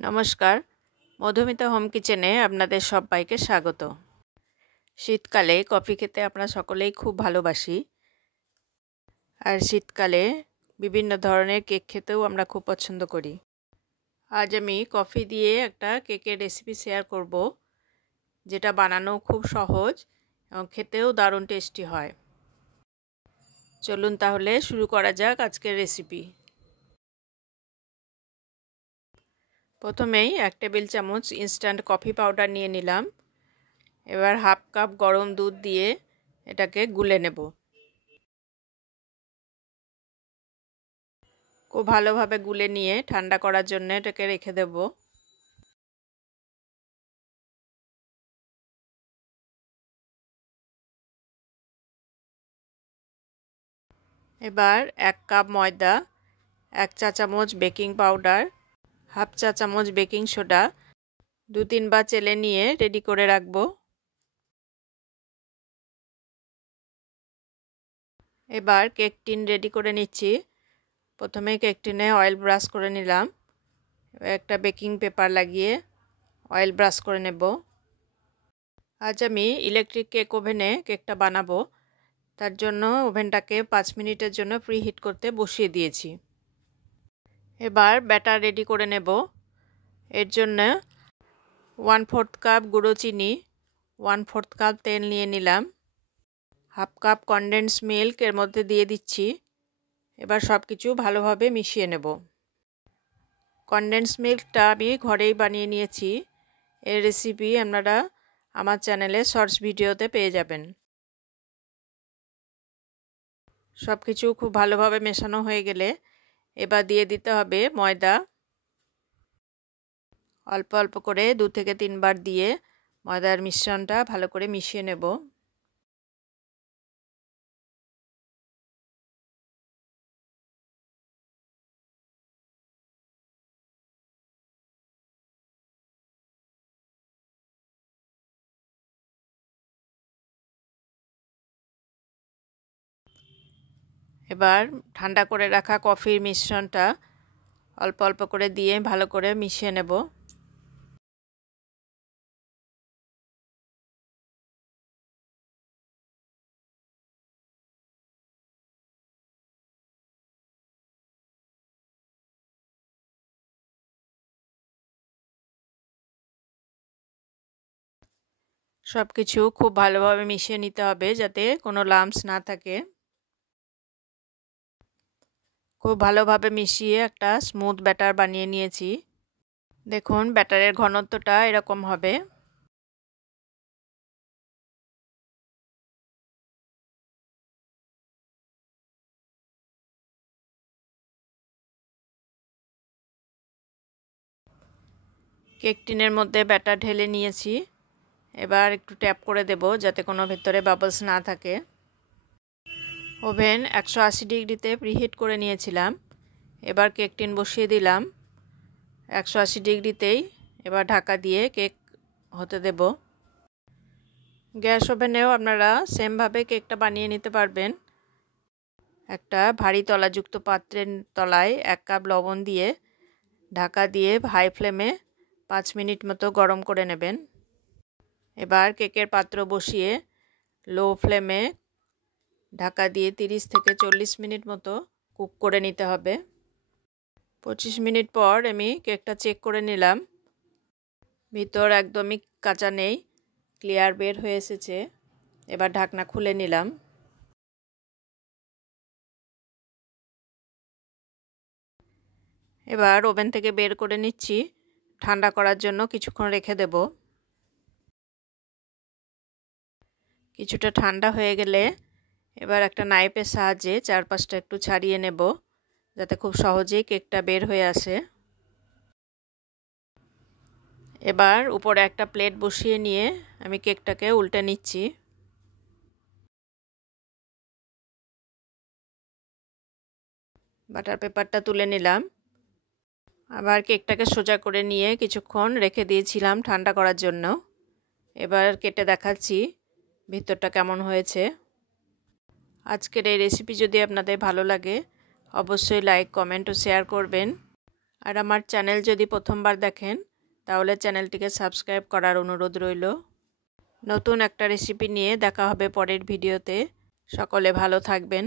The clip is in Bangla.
নমস্কার, মধুমিতা হোম কিচেনে আপনাদের সবাইকে স্বাগত। শীতকালে কফি খেতে আমরা সকলেই খুব ভালোবাসি, আর শীতকালে বিভিন্ন ধরনের কেক খেতেও আমরা খুব পছন্দ করি। আজ আমি কফি দিয়ে একটা কেকের রেসিপি শেয়ার করব, যেটা বানানো খুব সহজ এবং খেতেও দারুণ টেস্টি হয়। চলুন তাহলে শুরু করা যাক আজকের রেসিপি। প্রথমেই 1 টেবিল চামচ ইনস্ট্যান্ট কফি পাউডার নিয়ে নিলাম। এবার হাফ কাপ গরম দুধ দিয়ে এটাকে গুলে নেব। খুব ভালোভাবে গুলে নিয়ে ঠান্ডা করার জন্য এটাকে রেখে দেব। এবার 1 কাপ ময়দা, 1 চা চামচ বেকিং পাউডার, হাফ চা চামচ বেকিং সোডা 2-3 বার চেলে নিয়ে রেডি করে রাখব। এবার কেক টিন রেডি করে নিচ্ছি। প্রথমে কেক টিনে অয়েল ব্রাশ করে নিলাম। একটা বেকিং পেপার লাগিয়ে অয়েল ব্রাশ করে নেব। আজ আমি ইলেকট্রিক কেক ওভেনে কেকটা বানাবো, তার জন্য ওভেনটাকে 5 মিনিটের জন্য প্রিহিট করতে বসিয়ে দিয়েছি। এবার ব্যাটার রেডি করে নেব। এর জন্য 1/4 কাপ গুঁড়ো চিনি, 1/4 কাপ তেল নিয়ে নিলাম, হাফ কাপ কনডেন্স মিল্ক এর মধ্যে দিয়ে দিচ্ছি। এবার সব কিছু ভালোভাবে মিশিয়ে নেব। কনডেন্স মিল্কটা আমি ঘরেই বানিয়ে নিয়েছি। এর রেসিপি আপনারা আমার চ্যানেলে শর্টস ভিডিওতে পেয়ে যাবেন। সব কিছু খুব ভালোভাবে মেশানো হয়ে গেলে এবার দিয়ে দিতে হবে ময়দা। অল্প অল্প করে 2 থেকে 3 বার দিয়ে ময়দার মিশ্রণটা ভালো করে মিশিয়ে নেব। এবার ঠান্ডা করে রাখা কফির মিশ্রণটা অল্প অল্প করে দিয়ে ভালো করে মিশিয়ে নেব। সব কিছু খুব ভালোভাবে মিশিয়ে নিতে হবে যাতে কোনো লাম্পস না থাকে। খুব ভালোভাবে মিশিয়ে একটা স্মুথ ব্যাটার বানিয়ে নিয়েছি। দেখুন ব্যাটারের ঘনত্বটা এরকম হবে। কেক টিনের মধ্যে ব্যাটার ঢেলে নিয়েছি। এবার একটু ট্যাপ করে দেব যাতে কোনো ভেতরে বাবলস না থাকে। ওভেন 180 ডিগ্রিতে প্রিহিট করে নিয়েছিলাম। এবার কেক টিন বসিয়ে দিলাম 180 ডিগ্রিতেই। এবার ঢাকা দিয়ে কেক হতে দেব। গ্যাস ওভেনেও আপনারা সেমভাবে কেকটা বানিয়ে নিতে পারবেন। একটা ভারী তলাযুক্ত পাত্রের তলায় 1 কাপ লবণ দিয়ে ঢাকা দিয়ে হাই ফ্লেমে 5 মিনিট মতো গরম করে নেবেন। এবার কেকের পাত্র বসিয়ে লো ফ্লেমে ঢাকা দিয়ে 30 থেকে 40 মিনিট মতো কুক করে নিতে হবে। 25 মিনিট পর আমি কেকটা চেক করে নিলাম। ভিতর একদমই কাঁচা নেই, ক্লিয়ার বের হয়ে এসেছে। এবার ঢাকনা খুলে নিলাম। এবার ওভেন থেকে বের করে নিচ্ছি। ঠান্ডা করার জন্য কিছুক্ষণ রেখে দেব। কিছুটা ঠান্ডা হয়ে গেলে এবার একটা নাইফের সাহায্যে চারপাশটা একটু ছাড়িয়ে নেব যাতে খুব সহজেই কেকটা বের হয়ে আসে। এবার উপরে একটা প্লেট বসিয়ে নিয়ে আমি কেকটাকে উল্টে নিচ্ছি। বাটার পেপারটা তুলে নিলাম। আবার কেকটাকে সোজা করে নিয়ে কিছুক্ষণ রেখে দিয়েছিলাম ঠান্ডা করার জন্য। এবার কেটে দেখাচ্ছি ভিতরটা কেমন হয়েছে। আজকের এই রেসিপি যদি আপনাদের ভালো লাগে অবশ্যই লাইক, কমেন্ট ও শেয়ার করবেন। আর আমার চ্যানেল যদি প্রথমবার দেখেন তাহলে চ্যানেলটিকে সাবস্ক্রাইব করার অনুরোধ রইল। নতুন একটা রেসিপি নিয়ে দেখা হবে পরের ভিডিওতে। সকলে ভালো থাকবেন।